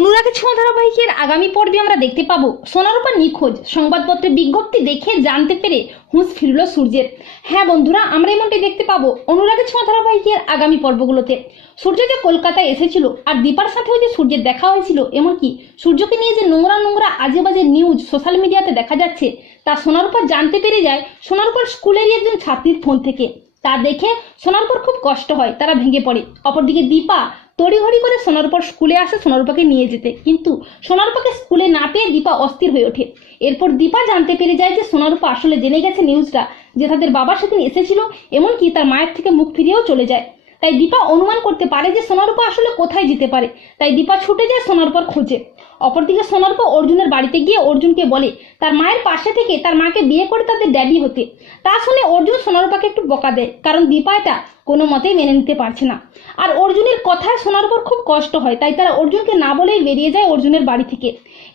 অনুরাগের ছোঁয়া ধারাবাহিকের আগামী পর্বে আমরা দেখতে পাবো সোনারূপা নিখোঁজ। সংবাদপত্রে বিজ্ঞপ্তি দেখে জানতে পেরে হুঁশ ফিরল সূর্যের। হ্যাঁ বন্ধুরা, আমরা এমনটি দেখতে পাবো অনুরাগের ছোঁয়া ধারাবাহিকের আগামী পর্বগুলোতে। সূর্য যে কলকাতায় এসেছিল আর দীপার সাথেও যে সূর্যের দেখা হয়েছিল, এমনকি সূর্যকে নিয়ে যে নোংরা নোংরা আজে বাজে নিউজ সোশ্যাল মিডিয়াতে দেখা যাচ্ছে, তা সোনারূপা জানতে পেরে যায় সোনারূপার স্কুলেরই একজন ছাত্রীর ফোন থেকে। তা দেখে সোনারূপার খুব কষ্ট হয়, তারা ভেঙে পড়ে। অপরদিকে দীপা তড়িঘড়ি করে সোনারূপার স্কুলে আসে সোনারূপাকে নিয়ে যেতে। কিন্তু সোনারূপাকে স্কুলে না পেয়ে দীপা অস্থির হয়ে ওঠে। এরপর দীপা জানতে পেরে যায় যে সোনারূপা আসলে জেনে গেছে নিউজটা যে তাদের বাবা সেদিন এসেছিল, এমনকি তার মায়ের থেকে মুখ ফিরিয়েও চলে যায়। তাই দীপা অনুমান করতে পারে যে সোনারূপা আসলে কোথায় যেতে পারে। তাই দীপা ছুটে যায় সোনারূপার খোঁজে। অপরদিকে সোনারূপা অর্জুনের বাড়িতে গিয়ে অর্জুনকে বলে, তার মায়ের পাশে থেকে তার মাকে বিয়ে করে তাদের ড্যাডি হতে। তা শুনে অর্জুন সোনারূপাকে একটু বকা দেয়, কারণ দীপা এটা কোনো মতেই মেনে নিতে পারছে না। আর অর্জুনের কথায় শোনার পর খুব কষ্ট হয়, তাই তারা অর্জুনকে না বলেই বেরিয়ে যায় অর্জুনের বাড়ি থেকে।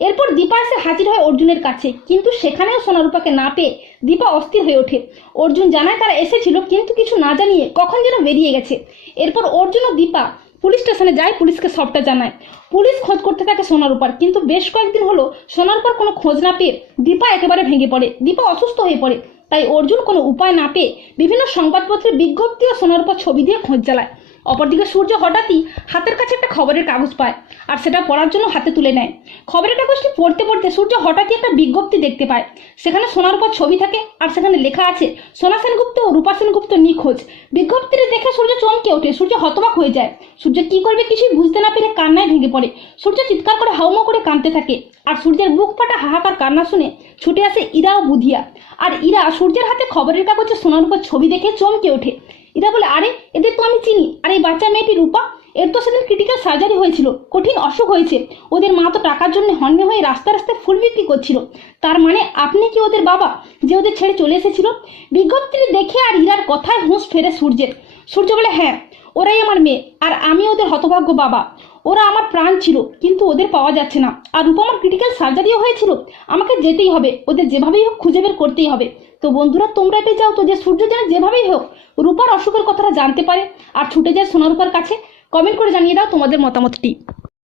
এরপর দীপা এসে হাজির হয় অর্জুনের কাছে। কিন্তু সেখানেও সোনারূপাকে না পেয়ে দীপা অস্থির হয়ে ওঠে। অর্জুন জানায় তারা এসেছিল, কিন্তু কিছু না জানিয়ে কখন যেন বেরিয়ে গেছে। এরপর অর্জুন ও দীপা পুলিশ স্টেশনে যায়, পুলিশকে সবটা জানায়। পুলিশ খোঁজ করতে থাকে সোনারূপার, কিন্তু বেশ কয়েকদিন হলো সোনারূপার কোনো খোঁজ না পেয়ে দীপা একেবারে ভেঙে পড়ে। দীপা অসুস্থ হয়ে পড়ে, তাই অর্জুন কোনো উপায় না পেয়ে বিভিন্ন সংবাদপত্রের বিজ্ঞপ্তি ও সোনারূপার ছবি দিয়ে খোঁজ চালায়। অপরদিকে সূর্য হঠাৎই হাতের কাছে একটা খবরের কাগজ পায় আর সেটা পড়ার জন্য হাতে তুলে নেয়। খবরের কাগজটি পড়তে পড়তে সূর্য হঠাৎই একটা বিজ্ঞপ্তি দেখতে পায়। সেখানে সোনার উপর ছবি থাকে আর সেখানে লেখা আছে, সোনা সেনগুপ্ত ও রূপা সেনগুপ্ত নিখোঁজ। বিজ্ঞপ্তিটি দেখে সূর্য চমকে ওঠে, সূর্য হতবাক হয়ে যায়। সূর্য কি করবে কিছুই বুঝতে না পেরে কান্নায় ভেঙে পড়ে। সূর্য চিৎকার করে হাউমা করে কাঁদতে থাকে আর সূর্যের বুক ফাটা হাহাকার কান্না শুনে ছুটে আসে ইরা ও বুধিয়া। আর ইরা সূর্যের হাতে খবরের কাগজে সোনার উপর ছবি দেখে চমকে ওঠে। ইরা বলে, আরে, এদের তো আমি চিনি। আর এই বাচ্চা মেয়েটি রূপা, এর তো সেদিন ক্রিটিক্যাল সার্জারি হয়েছিল, কঠিন অসুখ হয়েছে। ওদের মা তো টাকার জন্য হন্যে হয়ে রাস্তা রাস্তায় ফুল বিক্রি করছিল। তার মানে আপনি কি ওদের বাবা, যে ওদের ছেড়ে চলে এসেছিল? বিজ্ঞপ্তিটি দেখে আর ইরার কথায় হুঁশ ফেরে সূর্যের। সূর্য বলে হ্যাঁ ওরাই আমার মেয়ে, আর আমি ওদের হতভাগ্য বাবা। ওরা আমার প্রাণ ছিল, কিন্তু ওদের পাওয়া যাচ্ছে না। আর রূপা আমার ক্রিটিক্যাল সার্জারিও হয়েছিল। আমাকে যেতেই হবে, ওদের যেভাবেই হোক খুঁজে বের করতেই হবে। তো বন্ধুরা, তোমরা এটাই চাও তো যে সূর্য যেন যেভাবেই হোক রূপার অসুখের কথাটা জানতে পারে, আর ছুটে যায় সোনারূপার কাছে। কমেন্ট করে জানিয়ে দাও তোমাদের মতামতটি।